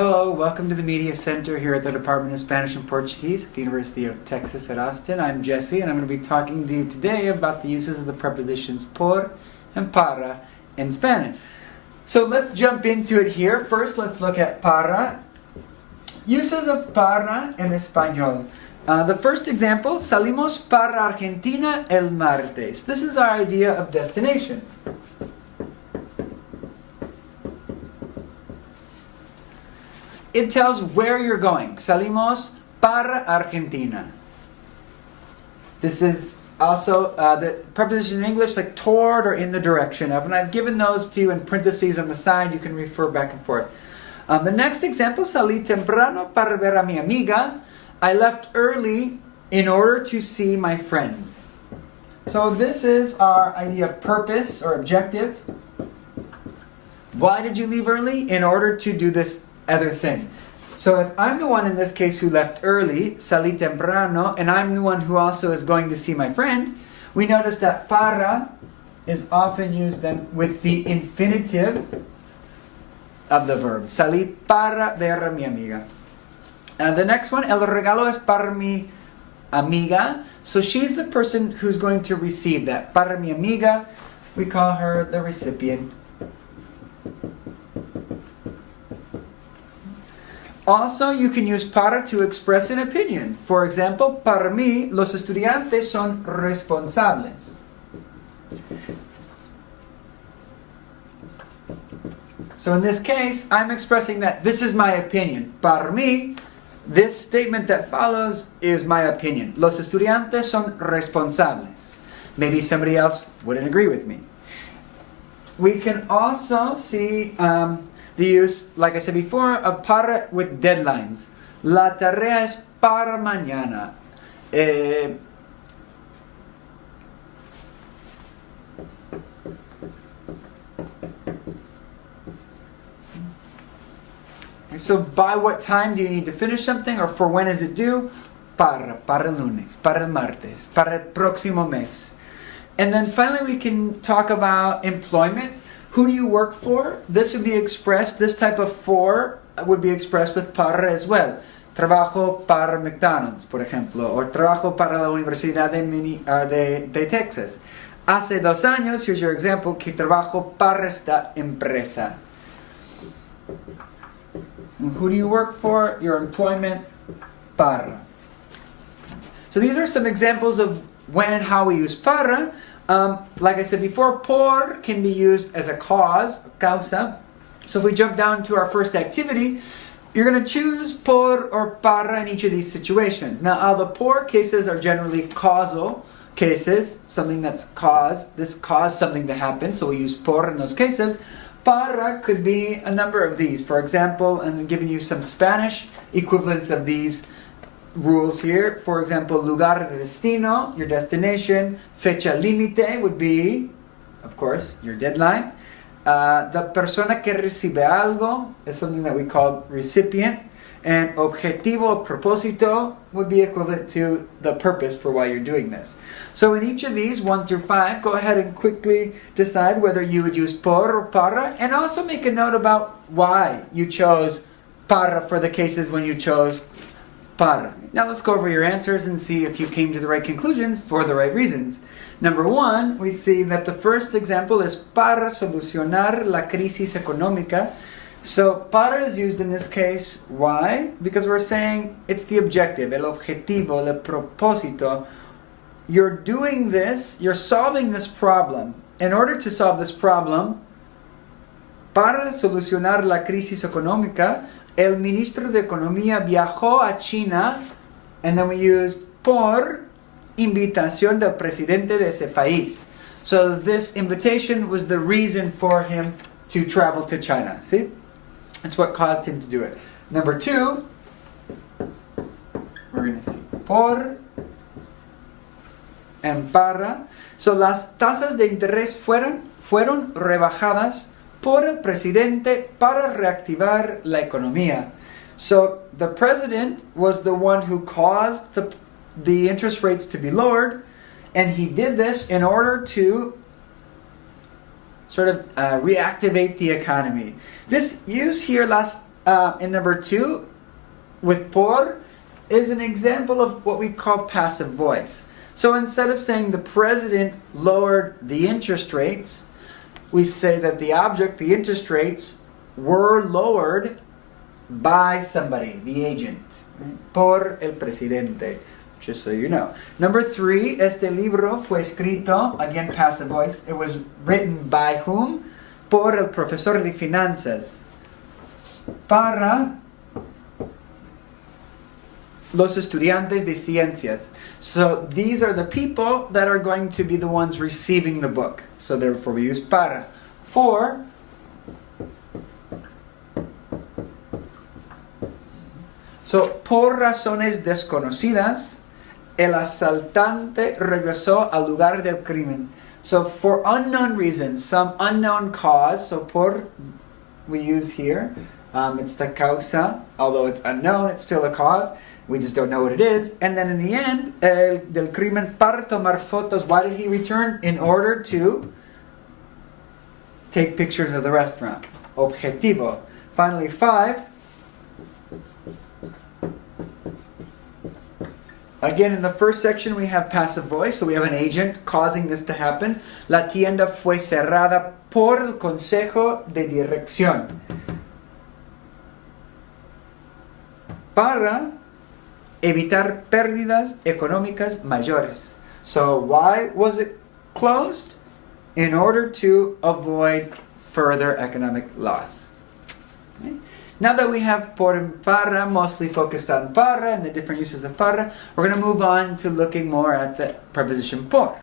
Hello, welcome to the Media Center here at the Department of Spanish and Portuguese at the University of Texas at Austin. I'm Jesse, and I'm going to be talking to you today about the uses of the prepositions por and para in Spanish. So let's jump into it here. First, let's look at para. Uses of para en español. The first example, salimos para Argentina el martes. This is our idea of destination. It tells where you're going. Salimos para Argentina. This is also the preposition in English like toward or in the direction of. And I've given those to you in parentheses on the side. You can refer back and forth. The next example, salí temprano para ver a mi amiga. I left early in order to see my friend. So this is our idea of purpose or objective. Why did you leave early? In order to do this other thing. So if I'm the one in this case who left early, salí temprano, and I'm the one who also is going to see my friend, we notice that para is often used then with the infinitive of the verb. Salí para ver a mi amiga. The next one, el regalo es para mi amiga. So she's the person who's going to receive that. Para mi amiga, we call her the recipient. Also, you can use para to express an opinion. For example, para mí, los estudiantes son responsables. So in this case, I'm expressing that this is my opinion. Para mí, this statement that follows is my opinion. Los estudiantes son responsables. Maybe somebody else wouldn't agree with me. We can also see the use, like I said before, of para with deadlines. La tarea es para mañana. So by what time do you need to finish something, or for when is it due? Para el lunes, para el martes, para el próximo mes. And then finally we can talk about employment. Who do you work for? This would be expressed, this type of for would be expressed with para as well. Trabajo para McDonald's, por ejemplo, or trabajo para la Universidad de Texas. Hace 2 años, here's your example, que trabajo para esta empresa. Who do you work for? Your employment, para. So these are some examples of when and how we use para. Like I said before, por can be used as a cause, causa. So if we jump down to our first activity, you're going to choose por or para in each of these situations. Now, all the por cases are generally causal cases, something that's caused. This caused something to happen, so we use por in those cases. Para could be a number of these. For example, I'm giving you some Spanish equivalents of these rules here. For example, lugar de destino, your destination. Fecha límite would be, of course, your deadline. The persona que recibe algo is something that we call recipient. And objetivo o propósito would be equivalent to the purpose for why you're doing this. So in each of these, 1 through 5, go ahead and quickly decide whether you would use por or para, and also make a note about why you chose para for the cases when you chose para. Now let's go over your answers and see if you came to the right conclusions for the right reasons. Number 1, we see that the first example is para solucionar la crisis económica. So para is used in this case. Why? Because we're saying it's the objective, el objetivo, el propósito. You're doing this, you're solving this problem. In order to solve this problem, para solucionar la crisis económica, el ministro de Economía viajó a China, and then we used por invitación del presidente de ese país. So this invitation was the reason for him to travel to China. See? That's what caused him to do it. Number 2, we're going to see por and para. So las tasas de interés fueron rebajadas por el presidente para reactivar la economía. So the president was the one who caused the interest rates to be lowered, and he did this in order to sort of reactivate the economy. This use here, las in number 2, with por, is an example of what we call passive voice. So instead of saying the president lowered the interest rates, we say that the object, the interest rates, were lowered by somebody, the agent. Por el presidente, just so you know. Number 3, este libro fue escrito, again passive voice, it was written by whom? Por el profesor de finanzas. Para los estudiantes de ciencias. So these are the people that are going to be the ones receiving the book. So therefore we use para. 4, so por razones desconocidas, el asaltante regresó al lugar del crimen. So for unknown reasons, some unknown cause, so por we use here, it's the causa, although it's unknown, it's still a cause. We just don't know what it is. And then in the end, del crimen para tomar fotos. Why did he return? In order to take pictures of the restaurant. Objetivo. Finally, 5. Again, in the first section, we have passive voice. So we have an agent causing this to happen. La tienda fue cerrada por el consejo de dirección. Para evitar pérdidas económicas mayores. So why was it closed? In order to avoid further economic loss. Okay. Now that we have por and para, mostly focused on para and the different uses of para, we're going to move on to looking more at the preposition por.